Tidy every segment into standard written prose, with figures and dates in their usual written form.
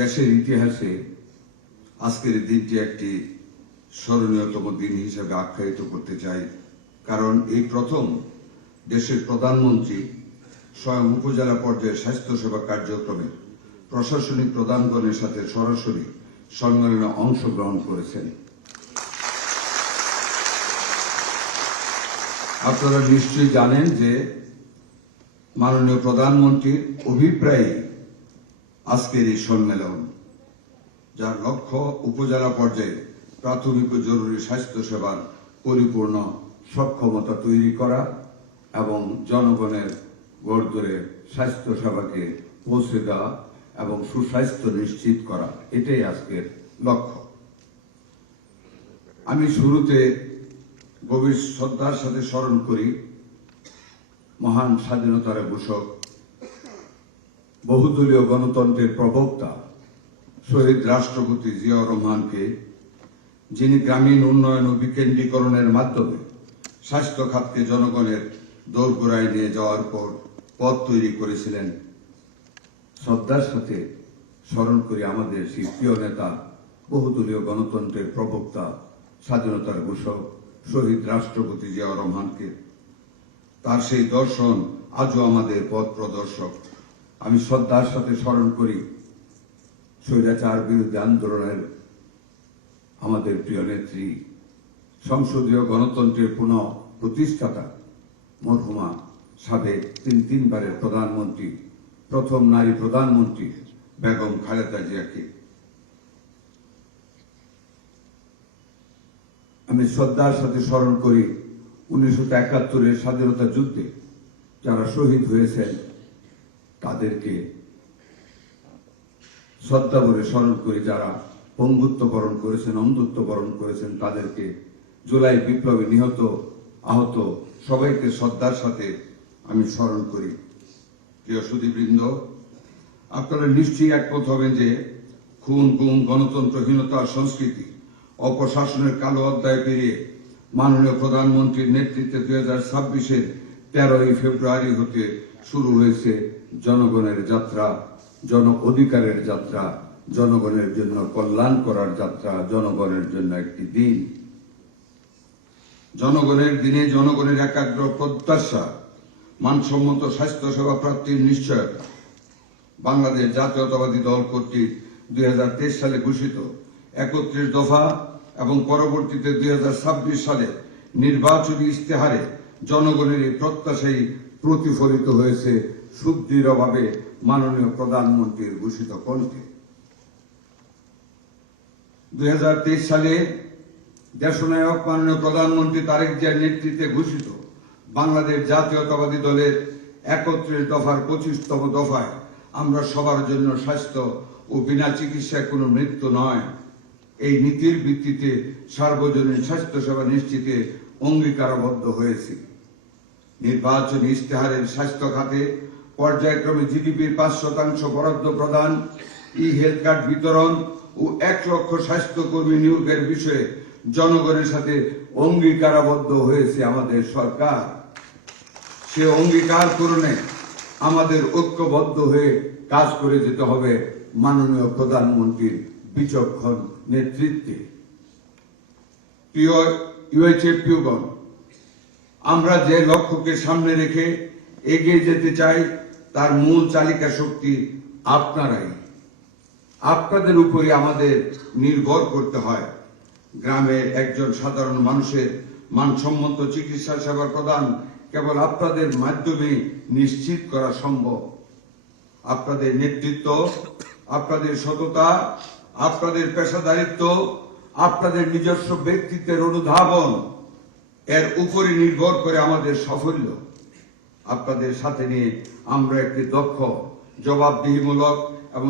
দেশের ইতিহাসে আজকের দিনটি একটি স্মরণীয়তম দিন হিসেবে আখ্যায়িত করতে চাই, কারণ এই প্রথম দেশের প্রধানমন্ত্রী স্বয়ং উপজেলা পর্যায়ে স্বাস্থ্যসেবা কার্যক্রমে প্রশাসনিক প্রধানগণের সাথে সরাসরি সম্মেলনে অংশগ্রহণ করেছেন। আপনারা নিশ্চয়ই জানেন যে মাননীয় প্রধানমন্ত্রীর অভিপ্রায়ে আজকের এই সম্মেলন, যার লক্ষ্য উপজেলা পর্যায়ে প্রাথমিক ও জরুরি স্বাস্থ্যসেবার পরিপূর্ণ সক্ষমতা তৈরি করা এবং জনগণের গড়দরে স্বাস্থ্যসেবাকে পৌঁছে দেওয়া এবং সুস্বাস্থ্য নিশ্চিত করা, এটাই আজকের লক্ষ্য। আমি শুরুতে গভীর শ্রদ্ধার সাথে স্মরণ করি মহান স্বাধীনতার ঘোষক, বহুদলীয় গণতন্ত্রের প্রবক্তা শহীদ রাষ্ট্রপতি জিয়াউর রহমানকে, যিনি গ্রামীণ উন্নয়ন ও বিকেন্দ্রীকরণের মাধ্যমে স্বাস্থ্য খাতকে জনগণের দোরগোড়ায় নিয়ে যাওয়ার পর পথ তৈরি করেছিলেন। শ্রদ্ধার সাথে স্মরণ করি আমাদের সেই প্রিয় নেতা, বহুদলীয় গণতন্ত্রের প্রবক্তা, স্বাধীনতার ঘোষক শহীদ রাষ্ট্রপতি জিয়াউর রহমানকে। তার সেই দর্শন আজও আমাদের পথ প্রদর্শক। আমি শ্রদ্ধার সাথে স্মরণ করি স্বৈরাচার বিরোধী আন্দোলনের আমাদের প্রিয় নেত্রী, সংসদীয় গণতন্ত্রের পুনঃ প্রতিষ্ঠাতা মরহুমা সাবেক তিনবারের প্রধানমন্ত্রী, প্রথম নারী প্রধানমন্ত্রী বেগম খালেদা জিয়াকে। আমি শ্রদ্ধার সাথে স্মরণ করি 1971-এর স্বাধীনতা যুদ্ধে যারা শহীদ হয়েছেন তাদেরকে শ্রদ্ধা বলে স্মরণ করি, যারা পঙ্গুত্ব বরণ করেছেন, অন্ধত্ব বরণ করেছেন তাদেরকে, জুলাই বিপ্লবে নিহত আহত সবাইকে শ্রদ্ধার সাথে আমি স্মরণ করি। প্রিয় সুধীবৃন্দ, আপনারা নিশ্চয়ই একমত হবেন যে খুন, গুম, গণতন্ত্রহীনতা, সংস্কৃতি, অপশাসনের কালো অধ্যায় পেরিয়ে মাননীয় প্রধানমন্ত্রীর নেতৃত্বে 2026-এর 13ই ফেব্রুয়ারি হতে শুরু হয়েছে জনগণের যাত্রা, জন অধিকারের যাত্রা, জনগণের জন্য কল্যাণ করার যাত্রা, জনগণের জন্য একটি দিন। জনগণের দিনে জনগণের একাগ্র প্রত্যাশা, মানসম্মত স্বাস্থ্যসেবা প্রাপ্তির নিশ্চয়তা, বাংলাদেশ জাতীয়তাবাদী দল কর্তৃক 2023 সালে ঘোষিত 31 দফা এবং পরবর্তীতে 2026 সালে নির্বাচনী ইশতেহারে জনগণের এই প্রত্যাশাই প্রতিফলিত হয়েছে সুদৃঢ়ভাবে মাননীয় প্রধানমন্ত্রীর ঘোষিত কণ্ঠে। 2023 সালে দেশনায়ক মাননীয় প্রধানমন্ত্রী তারেক জিয়ার নেতৃত্বে ঘোষিত বাংলাদেশ জাতীয়তাবাদী দলের 31 দফার 25তম দফায় আমরা সবার জন্য স্বাস্থ্য ও বিনা চিকিৎসায় কোনো মৃত্যু নয়, এই নীতির ভিত্তিতে সার্বজনীন স্বাস্থ্যসেবা নিশ্চিতে অঙ্গীকারবদ্ধ হয়েছে। নির্বাচনী ইশতেহারের স্বাস্থ্য খাতে পর্যায়ক্রমে জিডিপির 5% বরাদ্দ প্রদান, হেলথ কার্ড বিতরণ ও 1 লক্ষ স্বাস্থ্যকর্মী নিয়োগের বিষয়ে জনগণের সাথে অঙ্গীকারবদ্ধ হয়েছে আমাদের সরকার। সে অঙ্গীকার পূরণে আমাদের ঐক্যবদ্ধ হয়ে কাজ করে যেতে হবে মাননীয় প্রধানমন্ত্রীর বিচক্ষণ নেতৃত্বে। প্রিয় ইউএইচএফপিওগণ, আমরা যে লক্ষ্যকে সামনে রেখে এগিয়ে যেতে চাই তার মূল চালিকা শক্তি আপনারাই। আপনাদের উপরে আমাদের নির্ভর করতে হয়। গ্রামের একজন সাধারণ মানুষের মানসম্মত চিকিৎসা সেবা প্রদান কেবল আপনাদের মাধ্যমে নিশ্চিত করা সম্ভব। আপনাদের নেতৃত্ব, আপনাদের সততা, আপনাদের পেশাদারিত্ব, আপনাদের নিজস্ব ব্যক্তিত্বের অনুধাবন, এর উপরে নির্ভর করে আমাদের সাফল্য। আপনাদের সাথে নিয়ে আমরা একটি দক্ষ, জবাবদিহিমূলক এবং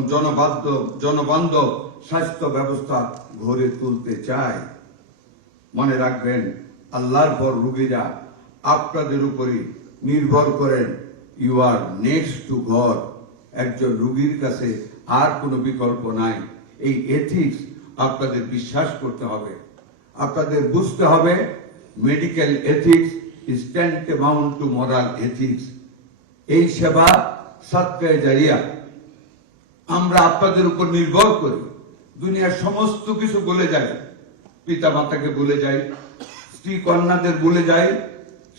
জনবান্ধব স্বাস্থ্য ব্যবস্থা গড়ে তুলতে চাই। মনে রাখবেন, আল্লাহর পর রোগীরা আপনাদের উপরে নির্ভর করেন। You are next to God. একজন রোগীর কাছে আর কোনো বিকল্প নাই। এই এথিক্স আপনাদের বিশ্বাস করতে হবে, আপনাদের বুঝতে হবে। Medical ethics is tantamount to moral ethics. এই সেবা সাদকায়ে জারিয়া, আমরা আপনাদের উপর নির্ভর করি, দুনিয়ার সমস্ত কিছু বলে যাই, পিতা মাতাকে বলে যাই, স্ত্রী কন্যাদের বলে যাই,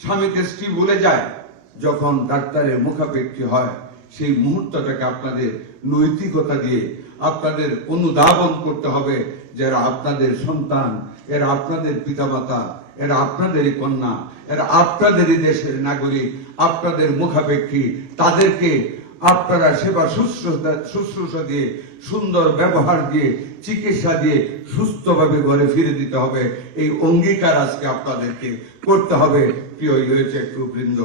স্বামীকে স্ত্রী বলে যায়। যখন ডাক্তারের মুখাপেক্ষী হয় সেই মুহূর্তটাকে আপনাদের নৈতিকতা দিয়ে আপনাদের অনুধাবন করতে হবে, যারা আপনাদের সন্তান, এরা আপনাদের পিতামাতা, এরা আপনাদেরই কন্যা, এরা আপনাদেরই দেশের নাগরিক, আপনাদের মুখাপেক্ষী। তাদেরকে আপনারা সেবা শুশ্রূষা দিয়ে, সুন্দর ব্যবহার দিয়ে, চিকিৎসা দিয়ে সুস্থভাবে ঘরে ফিরে দিতে হবে। এই অঙ্গীকার আজকে আপনাদেরকে করতে হবে। প্রিয় ইউএচএ বৃন্দ,